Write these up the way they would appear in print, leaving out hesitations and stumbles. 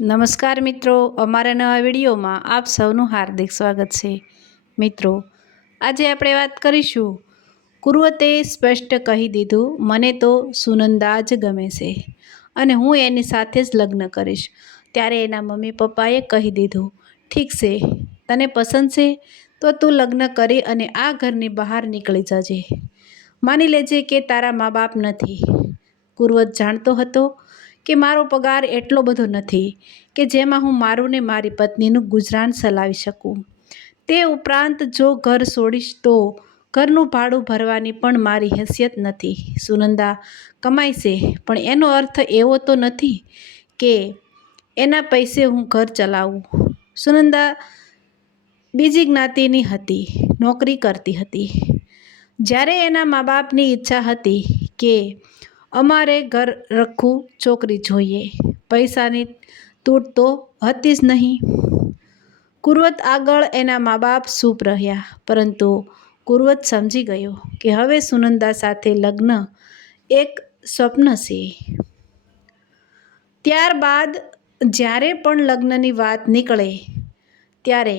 નમસ્કાર મિત્રો, અમારા નવા વિડીયોમાં આપ સૌનું હાર્દિક સ્વાગત છે. મિત્રો, આજે આપણે વાત કરીશું. કુર્વતે સ્પષ્ટ કહી દીધું, મને તો સુનંદા જ ગમે છે અને હું એની સાથે જ લગ્ન કરીશ. ત્યારે એના મમ્મી પપ્પાએ કહી દીધું, ઠીક છે, તને પસંદ છે તો તું લગ્ન કરી અને આ ઘરની બહાર નીકળી જજે. માની લેજે કે તારા મા બાપ નથી. કુર્વત જાણતો હતો કે મારો પગાર એટલો બધો નથી કે જેમાં હું મારું ને મારી પત્નીનું ગુજરાન ચલાવી શકું. તે ઉપરાંત જો ઘર છોડીશ તો ઘરનું ભાડું ભરવાની પણ મારી હેસિયત નથી. સુનંદા કમાય છે, પણ એનો અર્થ એવો તો નથી કે એના પૈસે હું ઘર ચલાવું. સુનંદા બીજી જ્ઞાતિની હતી, નોકરી કરતી હતી. જ્યારે એના મા બાપની ઈચ્છા હતી કે અમારે ઘર રખું છોકરી જોઈએ, પૈસાની તૂટ તો હતી જ નહીં. કુર્વત આગળ એના મા બાપ ચૂપ રહ્યા, પરંતુ કુર્વત સમજી ગયો કે હવે સુનંદા સાથે લગ્ન એક સ્વપ્ન છે. ત્યારબાદ જ્યારે પણ લગ્નની વાત નીકળે ત્યારે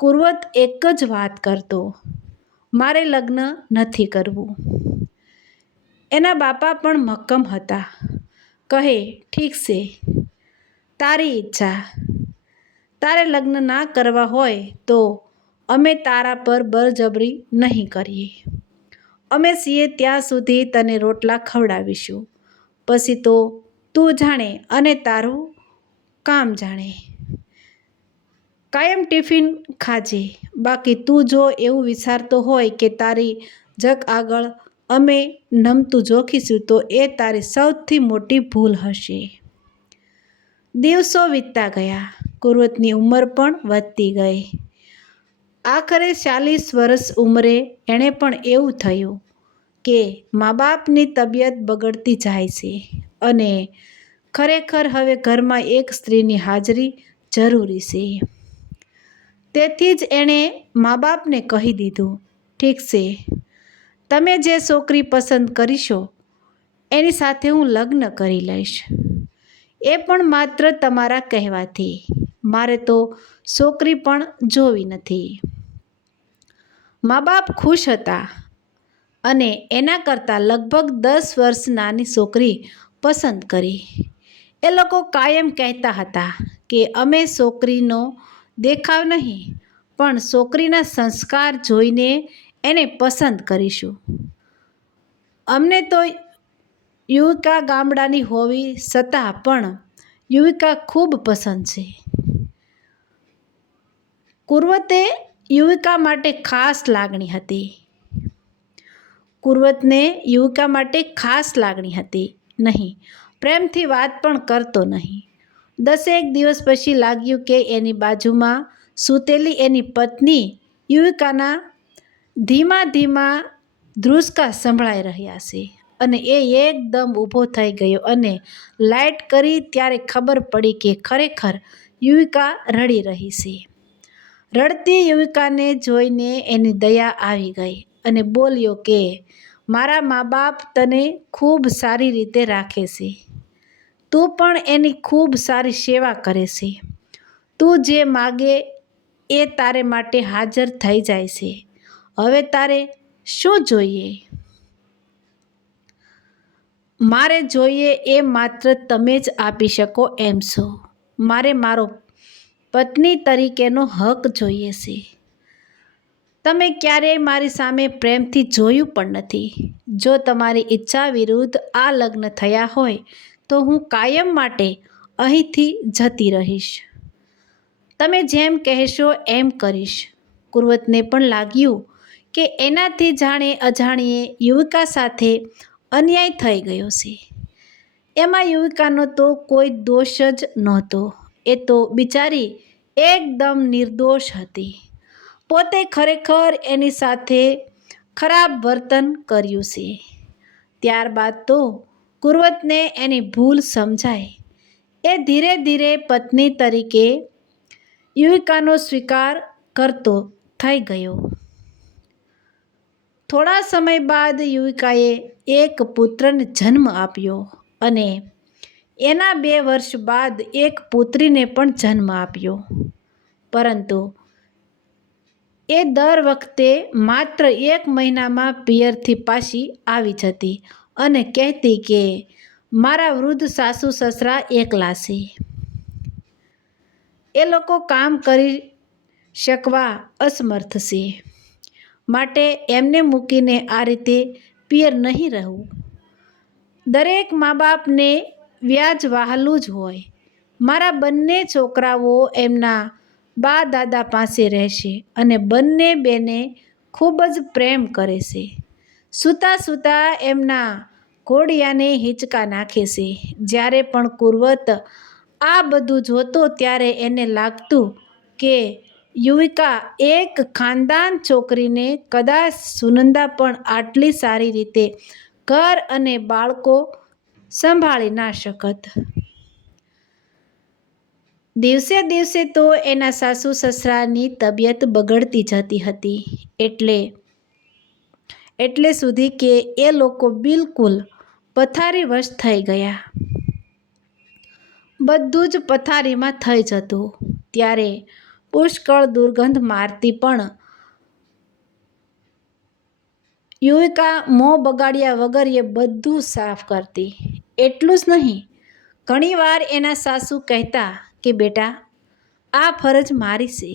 કુર્વત એક જ વાત કરતો, મારે લગ્ન નથી કરવું. એના બાપા પણ મક્કમ હતા, કહે ઠીક છે, તારી ઈચ્છા. તારે લગ્ન ના કરવા હોય તો અમે તારા પર બળજબરી નહીં કરીએ. અમે છીએ ત્યાં સુધી તને રોટલા ખવડાવીશું, પછી તો તું જાણે અને તારું કામ જાણે. કાયમ ટિફિન ખાજે. બાકી તું જો એવું વિચારતો હોય કે તારી જગ આગળ અમે નમતું જોખીશું તો એ તારી સૌથી મોટી ભૂલ હશે. દિવસો વીતતા ગયા. કુર્વતની ઉંમર પણ વધતી ગઈ. આખરે 40 વર્ષ ઉંમરે એણે પણ એવું થયું કે મા બાપની તબિયત બગડતી જાય છે અને ખરેખર હવે ઘરમાં એક સ્ત્રીની હાજરી જરૂરી છે. તેથી જ એણે મા બાપને કહી દીધું, ઠીક છે, તમે જે છોકરી પસંદ કરીશો એની સાથે હું લગ્ન કરી લઈશ. એ પણ માત્ર તમારા કહેવાથી. મારે તો છોકરી પણ જોવી નથી. મા બાપ ખુશ હતા અને એના કરતાં લગભગ 10 વર્ષ નાની છોકરી પસંદ કરી. એ લોકો કાયમ કહેતા હતા કે અમે છોકરીનો દેખાવ નહીં, પણ છોકરીના સંસ્કાર જોઈને એને પસંદ કરીશું. અમને તો યુવિકા ગામડાની હોવી છતાં પણ યુવિકા ખૂબ પસંદ છે. કુર્વતે યુવિકા માટે ખાસ લાગણી હતી. કુર્વતને યુવિકા માટે ખાસ લાગણી હતી નહીં, પ્રેમથી વાત પણ કરતો નહીં. 10 દિવસ પછી લાગ્યું કે એની બાજુમાં સૂતેલી એની પત્ની યુવિકાના ધીમા ધીમા ધ્રુસકા સંભળાઈ રહ્યા છે અને એ એકદમ ઊભો થઈ ગયો અને લાઇટ કરી ત્યારે ખબર પડી કે ખરેખર યુવિકા રડી રહી છે. રડતી યુવિકાને જોઈને એની દયા આવી ગઈ અને બોલ્યો કે મારા મા બાપ તને ખૂબ સારી રીતે રાખે છે. તું પણ એની ખૂબ સારી સેવા કરે છે. તું જે માગે એ તારે માટે હાજર થઈ જાય છે. હવે તારે શું જોઈએ? મારે જોઈએ એ માત્ર તમે જ આપી શકો એમ છો. મારે મારો પત્ની તરીકેનો હક જોઈએ છે. તમે ક્યારેય મારી સામે પ્રેમથી જોયું પણ નથી. જો તમારી ઈચ્છા વિરુદ્ધ આ લગ્ન થયા હોય તો હું કાયમ માટે અહીંથી જતી રહીશ. તમે જેમ કહેશો એમ કરીશ. કુર્વતને પણ લાગ્યું કે એનાથી જાણે અજાણીએ યુવિકા સાથે અન્યાય થઈ ગયો છે. એમાં યુવિકાનો તો કોઈ દોષ જ નહોતો. એ તો બિચારી એકદમ નિર્દોષ હતી. પોતે ખરેખર એની સાથે ખરાબ વર્તન કર્યું છે. ત્યારબાદ તો કુર્વતને એની ભૂલ સમજાય. એ ધીરે ધીરે પત્ની તરીકે યુવિકાનો સ્વીકાર કરતો થઈ ગયો. થોડા સમય બાદ યુવિકાએ એક પુત્રને જન્મ આપ્યો અને એના 2 વર્ષ બાદ એક પુત્રીને પણ જન્મ આપ્યો. પરંતુ એ દર વખતે માત્ર 1 મહિનામાં પિયરથી પાછી આવી જતી અને કહેતી કે મારા વૃદ્ધ સાસુ સસરા એકલા છે. એ લોકો કામ કરી શકવા અસમર્થ છે. માટે એમને મૂકીને આ રીતે પિયર નહીં રહેવું. દરેક મા બાપને વ્યાજ વહાલું જ હોય. મારા બંને છોકરાઓ એમના બા દાદા પાસે રહેશે અને બંને બેને ખૂબ જ પ્રેમ કરે છે. સૂતા સૂતા એમના ઘોડિયાને હિંચકા નાખે છે. જ્યારે પણ કુંવર આ બધું જોતો ત્યારે એને લાગતું કે યુવિકા એક ખાનદાન છોકરીને કદાચ સુનંદા પણ આટલી સારી રીતે ઘર અને બાળકો સંભાળી ના શકત. દિવસે દિવસે તો એના સાસુ સસરાની તબિયત બગડતી જતી હતી. એટલે સુધી કે એ લોકો બિલકુલ પથારીવશ થઈ ગયા. બધું જ પથારીમાં થઈ જતું. ત્યારે પુષ્કળ દુર્ગંધ મારતી પણ યુવિકા મોં બગાડ્યા વગર એ બધું સાફ કરતી. એટલું જ નહીં, ઘણીવાર એના સાસુ કહેતા કે બેટા, આ ફરજ મારી છે,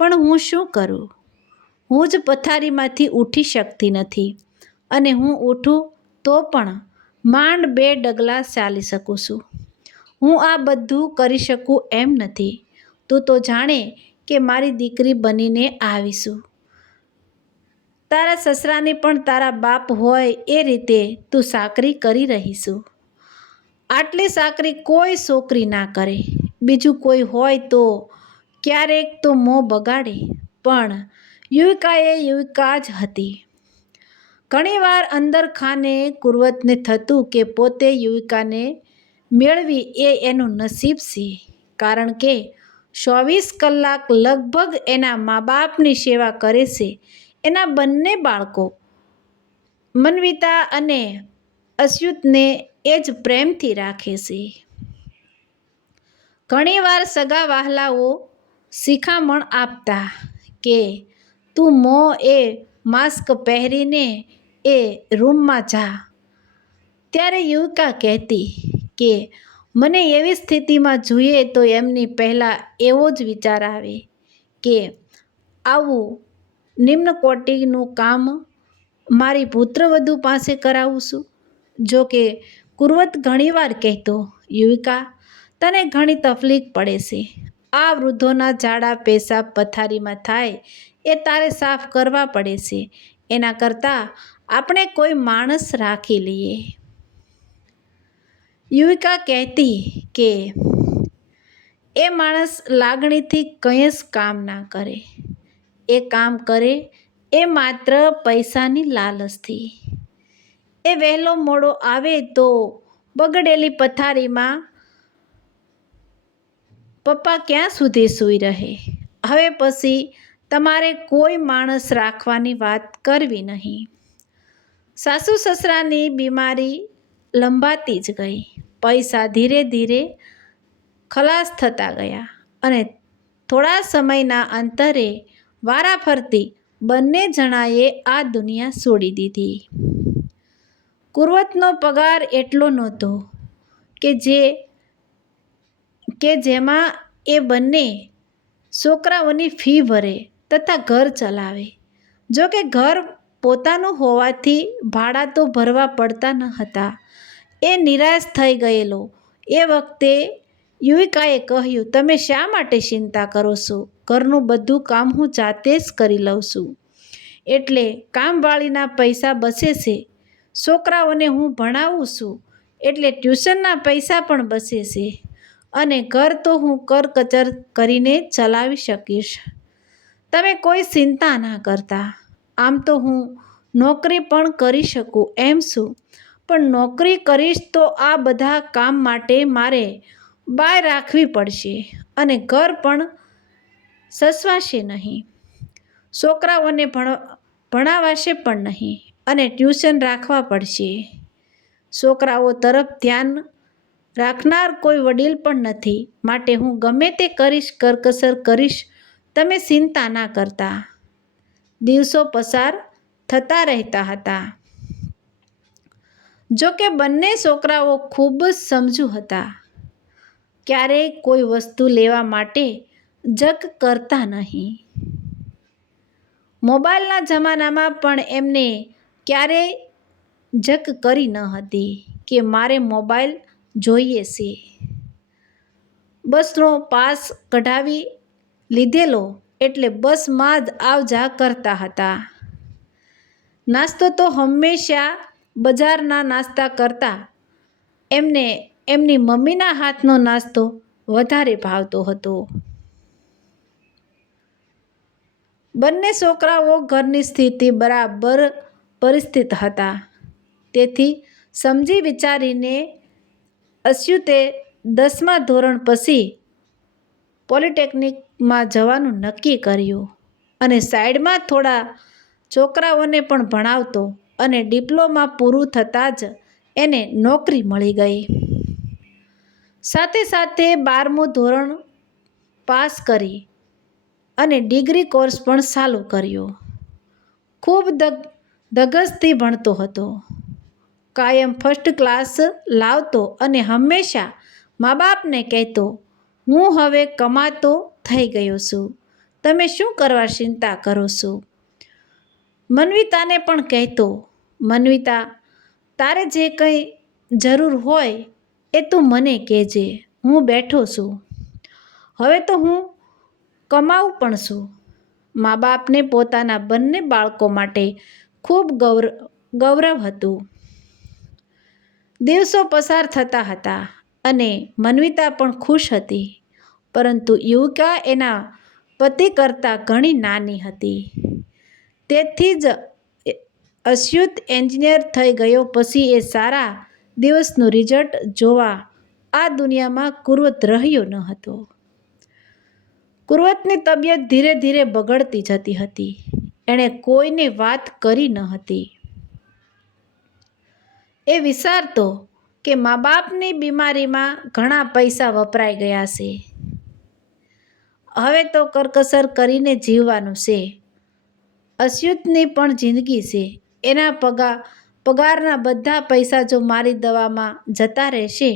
પણ હું શું કરું? હું જ પથારીમાંથી ઉઠી શકતી નથી અને હું ઉઠું તો પણ માંડ 2 ડગલાં ચાલી શકું છું. હું આ બધું કરી શકું એમ નથી. તું તો જાણે કે મારી દીકરી બનીને આવી છું. તારા સસરાને પણ તારા બાપ હોય એ રીતે તું ચાકરી કરી રહી છું. આટલી ચાકરી કોઈ છોકરી ના કરે. બીજું કોઈ હોય તો ક્યારેક તો મોં બગાડે, પણ યુવિકા એ યુવિકા જ હતી. ઘણીવાર અંદરખાને કુંવરને થતું કે પોતે યુવિકાને મેળવી એ એનું નસીબ છે. કારણ કે 24 કલાક લગભગ એના મા બાપની સેવા કરે છે. એના બંને બાળકો મનવિતા અને અચ્યુતને એ જ પ્રેમથી રાખે છે. ઘણીવાર સગા વહાલાઓ શિખામણ આપતા કે તું મોં એ માસ્ક પહેરીને એ રૂમમાં જા. ત્યારે યુવિકા કહેતી કે મને એવી સ્થિતિમાં જોઈએ તો એમની પહેલાં એવો જ વિચાર આવે કે આવું નિમ્નકોટીનું કામ મારી પુત્રવધૂ પાસે કરાવું છું. જો કે કુંવર ઘણીવાર કહેતો, યુવિકા, તને ઘણી તકલીફ પડે છે. આ વૃદ્ધોના ઝાડા પેશાબ પથારીમાં થાય એ તારે સાફ કરવા પડે છે. એના કરતાં આપણે કોઈ માણસ રાખી લઈએ. યુવિકા કહેતી કે એ માણસ લાગણીથી કંઈ જ કામ ના કરે. એ કામ કરે એ માત્ર પૈસાની લાલચથી. એ વહેલો મોડો આવે તો બગડેલી પથારીમાં પપ્પા ક્યાં સુધી સૂઈ રહે? હવે પછી તમારે કોઈ માણસ રાખવાની વાત કરવી નહીં. સાસુ સસરાની બીમારી લંબાતી જ ગઈ. પૈસા ધીરે ધીરે ખલાસ થતા ગયા અને થોડા સમયના અંતરે વારાફરતી બંને જણાએ આ દુનિયા છોડી દીધી. કુંવરનો પગાર એટલો નહોતો કે જેમાં એ બંને છોકરાઓની ફી ભરે તથા ઘર ચલાવે. જો કે ઘર પોતાનું હોવાથી ભાડા તો ભરવા પડતા ન હતા. એ નિરાશ થઈ ગયેલો એ વખતે યુવિકાએ કહ્યું, તમે શા માટે ચિંતા કરો છો? ઘરનું બધું કામ હું જાતે જ કરી લઉં છું. એટલે કામવાળીના પૈસા બચે છે. છોકરાઓને હું ભણાવું છું એટલે ટ્યુશનના પૈસા પણ બચે છે અને ઘર તો હું કરકચર કરીને ચલાવી શકીશ. તમે કોઈ ચિંતા ના કરતા. આમ તો હું નોકરી પણ કરી શકું એમ છું, પણ નોકરી કરીશ તો આ બધા કામ માટે મારે બાય રાખવી પડશે અને ઘર પણ સચવાશે નહીં. છોકરાઓને ભણાવાશે પણ નહીં અને ટ્યુશન રાખવા પડશે. છોકરાઓ તરફ ધ્યાન રાખનાર કોઈ વડીલ પણ નથી, માટે હું ગમે તે કરીશ, કરકસર કરીશ, તમે ચિંતા ના કરતા. દિવસો પસાર થતા રહેતા હતા. જો કે બંને છોકરાઓ ખૂબ જ સમજુ હતા. ક્યારેય કોઈ વસ્તુ લેવા માટે જગ કરતા નહીં. મોબાઈલના જમાનામાં પણ એમને ક્યારેય જગ કરી ન હતી કે મારે મોબાઈલ જોઈએ છે. બસનો પાસ કઢાવી લીધેલો એટલે બસમાં જ આવ જા કરતા હતા. નાસ્તો તો હંમેશા બજારના નાસ્તા કરતા. એમને એમની મમ્મીના હાથનો નાસ્તો વધારે ભાવતો હતો. બંને છોકરાઓ ઘરની સ્થિતિ બરાબર પરિસ્થિત હતા. તેથી સમજી વિચારીને અચ્યુતે 10મા ધોરણ પછી પોલિટેકનિકમાં જવાનું નક્કી કર્યું અને સાઈડમાં થોડા છોકરાઓને પણ ભણાવતો અને ડિપ્લોમા પૂરું થતાં જ એને નોકરી મળી ગઈ. સાથે સાથે 12મું ધોરણ પાસ કરી અને ડિગ્રી કોર્સ પણ ચાલુ કર્યો. ખૂબ ધગશથી ભણતો હતો. કાયમ ફર્સ્ટ ક્લાસ લાવતો અને હંમેશા મા બાપને કહેતો, હું હવે કમાતો થઈ ગયો છું, તમે શું કરવા ચિંતા કરો છો. મન્વિતાને પણ કહેતો, મન્વિતા, તારે જે કંઈ જરૂર હોય એ તું મને કહેજે, હું બેઠો છું. હવે તો હું કમાઉં પણ છું. મા બાપને પોતાના બંને બાળકો માટે ખૂબ ગૌરવ હતું. દિવસો પસાર થતા હતા અને મન્વિતા પણ ખુશ હતી. પરંતુ યુવિકા એના પતિ કરતાં ઘણી નાની હતી. તેથી જ અચ્યુત એન્જિનિયર થઈ ગયો પછી એ સારા દિવસનું રિઝલ્ટ જોવા આ દુનિયામાં કુર્વત રહ્યો ન હતો. કુર્વતની તબિયત ધીરે ધીરે બગડતી જતી હતી. એણે કોઈને વાત કરી ન હતી. એ વિચારતો કે મા બાપની બીમારીમાં ઘણા પૈસા વપરાઈ ગયા છે. હવે તો કરકસર કરીને જીવવાનું છે. અચ્યુતની પણ જિંદગી છે. એના પગારના બધા પૈસા જો મારી દવામાં જતા રહેશે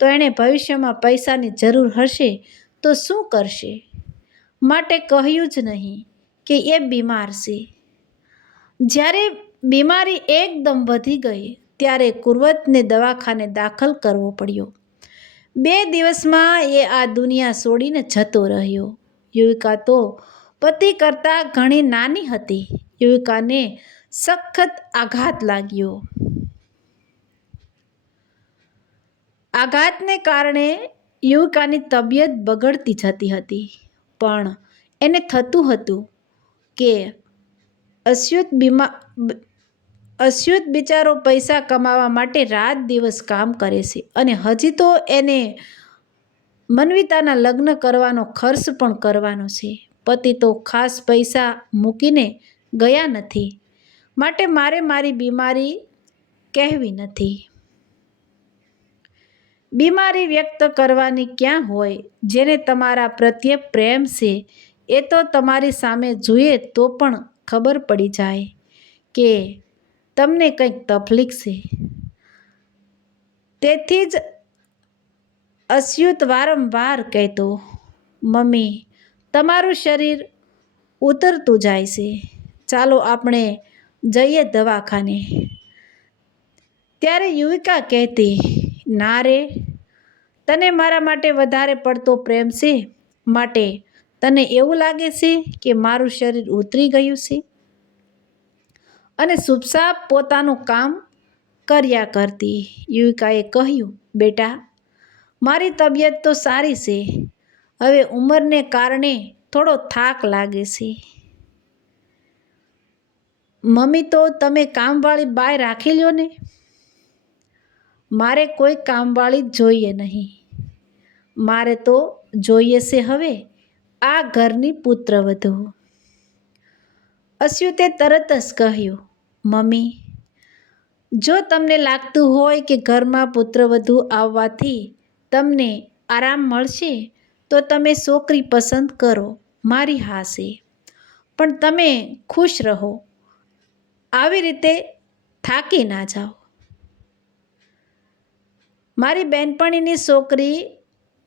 તો એણે ભવિષ્યમાં પૈસાની જરૂર હશે તો શું કરશે. માટે કહ્યું જ નહીં કે એ બીમાર છે. જ્યારે બીમારી એકદમ વધી ગઈ ત્યારે કુર્વતને દવાખાને દાખલ કરવો પડ્યો. 2 દિવસમાં એ આ દુનિયા છોડીને જતો રહ્યો. યુવિકા તો પતિ કરતાં ઘણી નાની હતી. યુવિકાને સખત આઘાત લાગ્યો. આઘાતને કારણે યુવિકાની તબિયત બગડતી જતી હતી. પણ એને થતું હતું કે અચ્યુત બિચારો પૈસા કમાવા માટે રાત દિવસ કામ કરે છે અને હજી તો એને મન્વિતાના લગ્ન કરવાનો ખર્ચ પણ કરવાનો છે. પતિ તો ખાસ પૈસા મૂકીને ગયા નથી, માટે મારે મારી બીમારી કહેવી નથી. બીમારી વ્યક્ત કરવાની ક્યાં હોય. જેને તમારા પ્રત્યે પ્રેમ છે એ તો તમારી સામે જુએ તો પણ ખબર પડી જાય કે તમને કંઈક તકલીફ છે. તેથી જ અચ્યુત વારંવાર કહેતો, મમ્મી, તમારું શરીર ઉતરતું જાય છે, ચાલો આપણે જઈએ દવાખાને. ત્યારે યુવિકા કહેતી, ના રે, તને મારા માટે વધારે પડતો પ્રેમ છે, માટે તને એવું લાગે છે કે મારું શરીર ઉતરી ગયું છે. અને ચૂપચાપ પોતાનું કામ કર્યા કરતી. યુવિકાએ કહ્યું, બેટા, મારી તબિયત તો સારી છે, હવે ઉંમરને કારણે થોડો થાક લાગે છે. મમ્મી, તો તમે કામવાળી બાઈ રાખી લ્યો ને. મારે કોઈ કામવાળી જોઈએ નહીં. મારે તો જોઈએ છે હવે આ ઘરની પુત્રવધુ. અચ્યુતે તરત જ કહ્યું, મમ્મી, જો તમને લાગતું હોય કે ઘરમાં પુત્રવધુ આવવાથી તમને આરામ મળશે તો તમે છોકરી પસંદ કરો, મારી હા છે. પણ તમે ખુશ રહો, આવી રીતે થાકી ના જાઓ. મારી બહેનપણીની છોકરી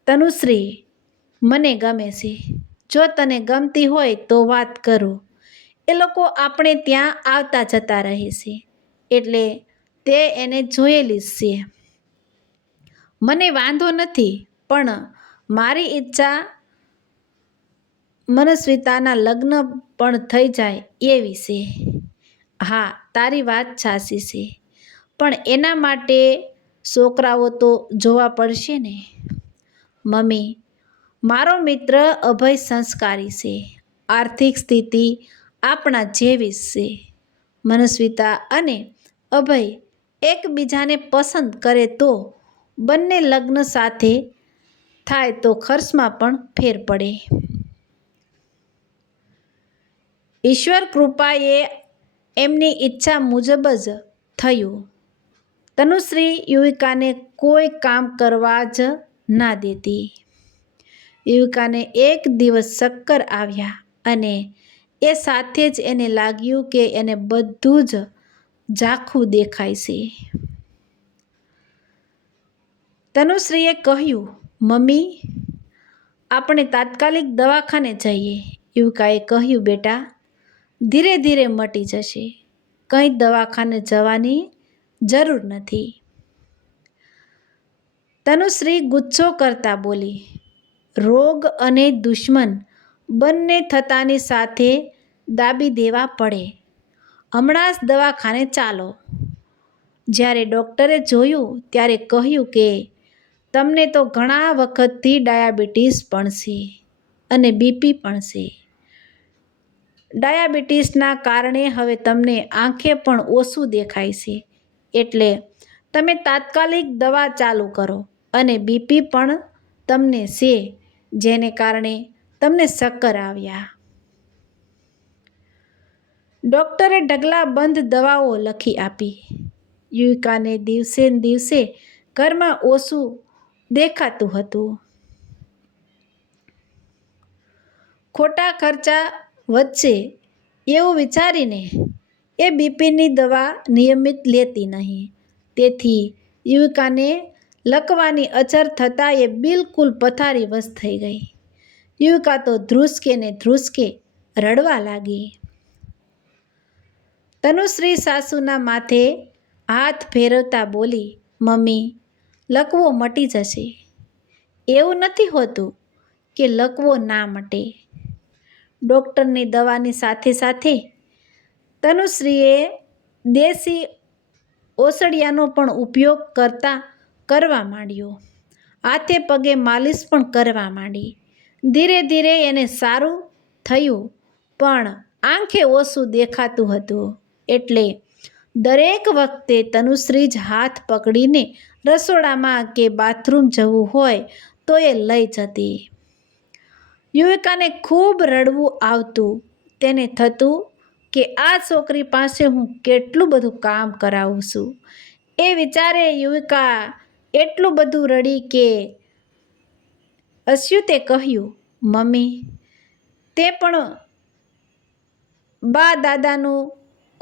તનુશ્રી મને ગમે છે. જો તને ગમતી હોય તો વાત કરો. એ લોકો આપણે ત્યાં આવતા જતા રહે છે, એટલે તે એને જોયેલી જ છે. મને વાંધો નથી, પણ મારી ઈચ્છા મનસ્વીતાના લગ્ન પણ થઈ જાય એવી છે. હા, તારી વાત સાચી છે, પણ એના માટે છોકરાઓ તો જોવા પડશે ને. મમ્મી, મારો મિત્ર અભય સંસ્કારી છે. આર્થિક સ્થિતિ આપણા જેવી જ છે. મનસ્વીતા અને અભય એકબીજાને પસંદ કરે તો બંને લગ્ન સાથે થાય તો ખર્ચમાં પણ ફેર પડે. ઈશ્વર કૃપાએ એમની ઈચ્છા મુજબ જ થયું. તનુશ્રી યુવિકાને કોઈ કામ કરવા જ ના દેતી. યુવિકાને એક દિવસ ચક્કર આવ્યા અને એ સાથે જ એને લાગ્યું કે એને બધું જ ઝાંખું દેખાય છે. તનુશ્રીએ કહ્યું, મમ્મી, આપણે તાત્કાલિક દવાખાને જઈએ. યુવિકાએ કહ્યું, બેટા, ધીરે ધીરે મટી જશે. કંઈ દવાખાને જવાની જરૂર નથી. તનુશ્રી ગુસ્સો કરતા બોલી, રોગ અને દુશ્મન બંને થતાની સાથે દાબી દેવા પડે. હમણાં જ દવાખાને ચાલો. જ્યારે ડૉક્ટરે જોયું ત્યારે કહ્યું કે તમને તો ઘણા વખતથી ડાયાબિટીસ પણ છે અને બીપી પણ છે. ડાયાબિટીસના કારણે હવે તમને આંખે પણ ઓછું દેખાય છે, એટલે તમે તાત્કાલિક દવા ચાલુ કરો. અને બીપી પણ તમને છે, જેને કારણે તમને ચક્કર આવ્યા. ડૉક્ટરે ઢગલાબંધ દવાઓ લખી આપી. યુવિકાને દિવસે ને દિવસે ઘરમાં ઓછું દેખાતું હતું. ખોટા ખર્ચા વધશે એવું વિચારીને એ બીપીની દવા નિયમિત લેતી નહીં. તેથી યુવિકાને લકવાની અસર થતાં એ બિલકુલ પથારીવશ થઈ ગઈ. યુવિકા તો ધ્રુસકે ને ધ્રુસકે રડવા લાગી. તનુશ્રી સાસુના માથે હાથ ફેરવતા બોલી, મમ્મી, લકવો મટી જશે. એવું નથી હોતું કે લકવો ના મટે. ડૉક્ટરની દવાની સાથે સાથે તનુશ્રીએ દેશી ઓસડિયાનો પણ ઉપયોગ કરવા માંડ્યો. હાથે પગે માલિશ પણ કરવા માંડી. ધીરે ધીરે એને સારું થયું, પણ આંખે ઓછું દેખાતું હતું. એટલે દરેક વખતે તનુશ્રી જ હાથ પકડીને રસોડામાં કે બાથરૂમ જવું હોય તો એ લઈ જતી. યુવિકાને ખૂબ રડવું આવતું. તેને થતું કે આ છોકરી પાસે હું કેટલું બધું કામ કરાવું છું. એ વિચારે યુવિકા એટલું બધું રડી કે અચ્યુતે કહ્યું, મમ્મી, તે પણ બા દાદાનું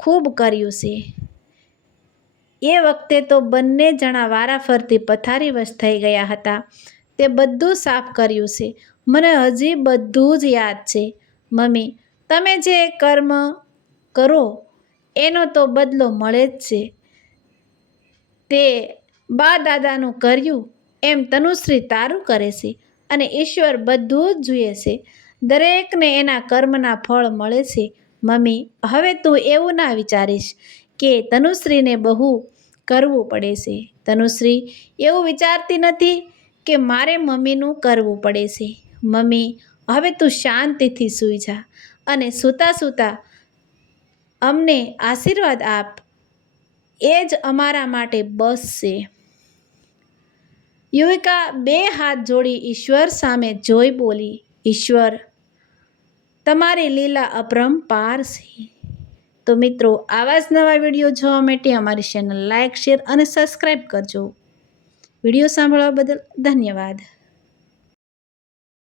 ખૂબ કર્યું છે. એ વખતે તો બંને જણા વારાફરતી પથારીવશ થઈ ગયા હતા. તે બધું સાફ કર્યું છે. મને હજી બધું જ યાદ છે. મમ્મી, તમે જે કર્મ કરો એનો તો બદલો મળે જ છે. તે બા દાદાનું કર્યું એમ તનુશ્રી તારું કરે છે અને ઈશ્વર બધું જ જુએ છે. દરેકને એના કર્મના ફળ મળે છે. મમ્મી, હવે તું એવું ના વિચારીશ કે તનુશ્રીને બહુ કરવું પડે છે. તનુશ્રી એવું વિચારતી નથી કે મારે મમ્મીનું કરવું પડે છે. મમ્મી, હવે તું શાંતિથી સૂઈ જા અને સૂતા સૂતા અમને આશીર્વાદ આપ. એ જ અમારા માટે બસ છે. યુવિકા બે હાથ જોડી ઈશ્વર સામે જોઈ બોલી, ઈશ્વર, તમારી લીલા અપરંપાર છે. તો મિત્રો, આવા જ નવા વિડીયો જોવા માટે અમારી ચેનલ લાઇક, શેર અને સબસ્ક્રાઈબ કરજો. વિડીયો સાંભળવા બદલ ધન્યવાદ.